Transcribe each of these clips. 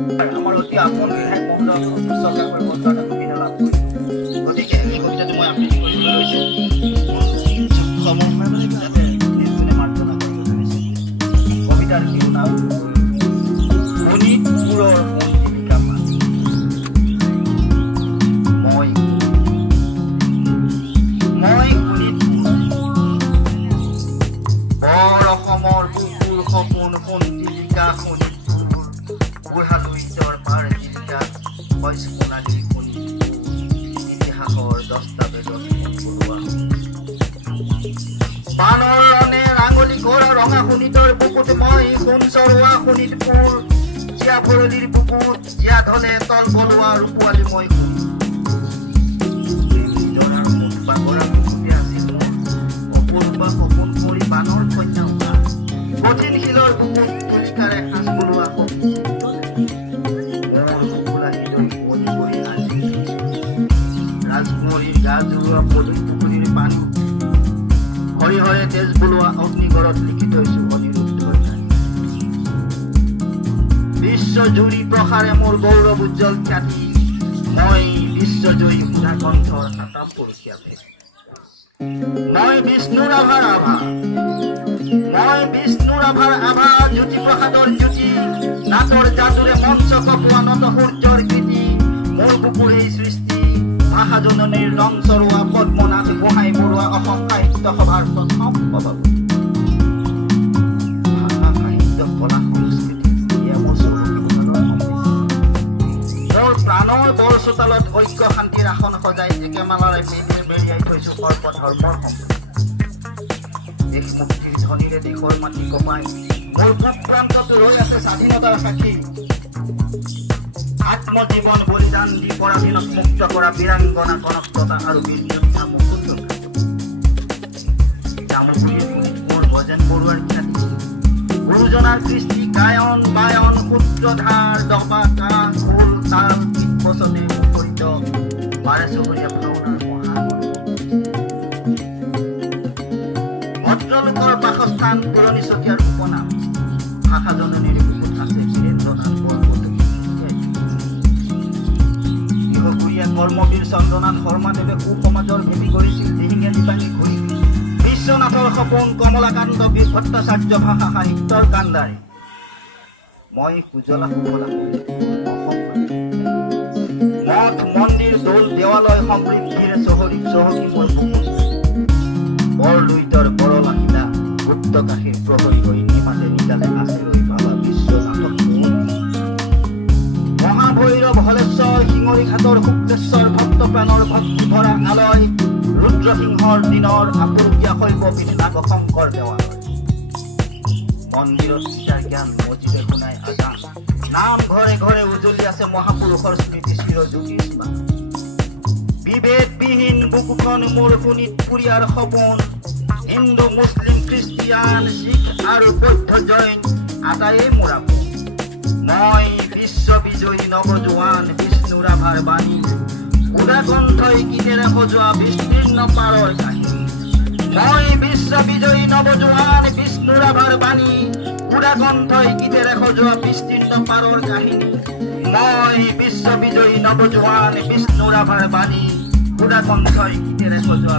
আমাৰ অতি আপোন বিধায়ক মহোদয় চৰকাৰ পৰিৱৰ্তন সুবিধা লাভ কৰিছোঁ। গতিকে এই কবিতাটো মই আবৃত্তি কৰিবলৈ লৈছোঁ। যাতে নিশ্চয় মাৰ্জনা কৰিব পাৰিছে। কবিতাৰ শিৰোনাম শোণিতপুৰৰ জীৱিকা পানী। মই শোণিতপুৰ বৰ অসমৰ বুকুৰ সপোন জীৱিকা শোণিতপুৰ বুঢ়ালুইতৰ পাৰ জীৱিকা শইচ সোণালী শোণিতপুৰ ইতিহাসৰ দস্তাবেজত পঢ়োৱা বানৰ ৰণে ৰাঙলী ঘৰ ৰঙা শোণিতৰ বুকুত মই সোণ চৰোৱা শোণিতপুৰ জীয়া ভৰলীৰ বুকুত জীয়া ধলে তল বলোৱা ৰূপোৱালী মই বাগৰা বুকুতে আছিল অপূৰ্বা সপোন কৰি বানৰ কন্যা উঠা কঠিন শিলৰ বুকুত তুলিকাৰে সাজ বলোৱা ৰাজকুঁৱৰীৰ গা জোৰোৱা পদৈ পুখুৰীৰ পানী হৰিহৰে তেজ বলোৱা অগ্নিগড়ত লিখি থৈছো অনিৰুদ্ধৰ বিশ্বজুৰি প্ৰসাৰে মোৰ গৌৰৱ উজ্জ্বল খ্যাতি মই বিশ্বজয়ী সুধা কণ্ঠৰ সাতাম পুৰুষীয়া ভেদ মই বিষ্ণুৰ আভাৰ আভা জ্যোতিপ্ৰসাদৰ জ্যোতি নাটৰ যাদুৰে মঞ্চ কপোৱা নত সূৰ্যৰ কৃতি মোৰ বুকুৰেই সৃষ্টি ভাষাজননীৰ ৰং চৰোৱা পদ্মনাথ গোহাঁই বৰুৱা অসম সাহিত্য সভাৰ প্ৰথম সভাপতি ভাষা সাহিত্য কলা সংস্কৃতি মোৰ প্ৰাণৰ বৰ চোতালত ঐক্য শান্তিৰ আসন সজাই একেমালাৰে বেৰিয়াই থৈছো সৰ্ব ধৰ্মৰ সম্পদ দেশ মুক্তিৰ ধ্বনিৰে দেশৰ মাটি কমাই মোৰ পূব প্ৰান্তত ৰৈ আছে স্বাধীনতাৰ সাক্ষী আত্মজীৱন বলিদান দি পৰাধীনক মুক্ত কৰা বীৰাংগনা কনকলতা আৰু বীৰ যোদ্ধা মুকুন্দ মোৰ ভজেন বৰুৱাৰ খ্যাতি গুৰুজনাৰ কৃষ্টি গায়ন বায়ন সূত্ৰধাৰ দবা কাহ খোল তাল গীত বচনে মুখৰিত বাৰে চহৰীয়া ভাওনাৰ ভদ্ৰলোকৰ বাসস্থান পুৰণি চকীয়াৰ উপনাম ভাষা জননীৰ বুকুত আছে বীৰেন্দ্ৰনাথ গৃহগুৰিয়া কৰ্মবীৰ চন্দ্ৰনাথ শৰ্মাদেৱে সুসমাজৰ ভেটি কৰিছিল দিহিঙে দিবানী ঘূৰি বিশ্বনাথৰ সপোন কমলাকান্ত ভট্টাচাৰ্য ভাষা সাহিত্যৰ কাণ্ডাৰী মই সুজলা সুফলা মঠ মন্দিৰ দৌল দেৱালয় সমৃদ্ধিৰে চহকী মোৰ বুকুত বৰলুইতৰ বৰলা শিলা গুপ্তকাশীৰ প্ৰহৰী হৈ নিমাতে নিদালে আছে ৰৈ বাবা বিশ্বনাথক মহাভৈৰৱ হলেশ্বৰ শিঙৰি ঘাটৰ শুক্লেশ্বৰ ভক্ত প্ৰাণৰ ভক্তি ভৰা আলয় ৰুদ্ৰসিংহৰ দিনৰ আপুৰুগীয়া শৈৱ বিনাগ শংকৰ দেৱালয় মন্দিৰত চিতাৰ জ্ঞান মজিদে শুনাই আজান নাম ঘৰে ঘৰে উজলি আছে মহাপুৰুষৰ স্মৃতি চিৰযুগীষ্মা বিভেদবিহীন বুকুখন মোৰ শোণিতপুৰীয়াৰ সপোন হিন্দু মুছলিম খ্ৰীষ্টিয়ান শিখ আৰু বৌদ্ধ জৈন আটাইয়ে মোৰ আপোন মই বিশ্ববিজয়ী নৱজোৱান বিষ্ণুৰাভাৰ বাণী উদাকণ্ঠই গীতেৰে সজোৱা বিস্তীৰ্ণ পাৰৰ কাহিনী মই বিশ্ববিজয়ী নৱজোৱান বিষ্ণুৰাভাৰ বাণী উদাকণ্ঠই গীতেৰে সজোৱা বিস্তীৰ্ণ পাৰৰ কাহিনী মই বিশ্ববিজয়ী নৱজোৱান বিষ্ণুৰাভাৰ বাণী উদাকণ্ঠই গীতেৰে সজোৱা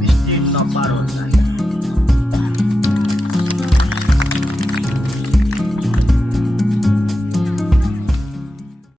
বিস্তীৰ্ণ পাৰৰ কাহিনী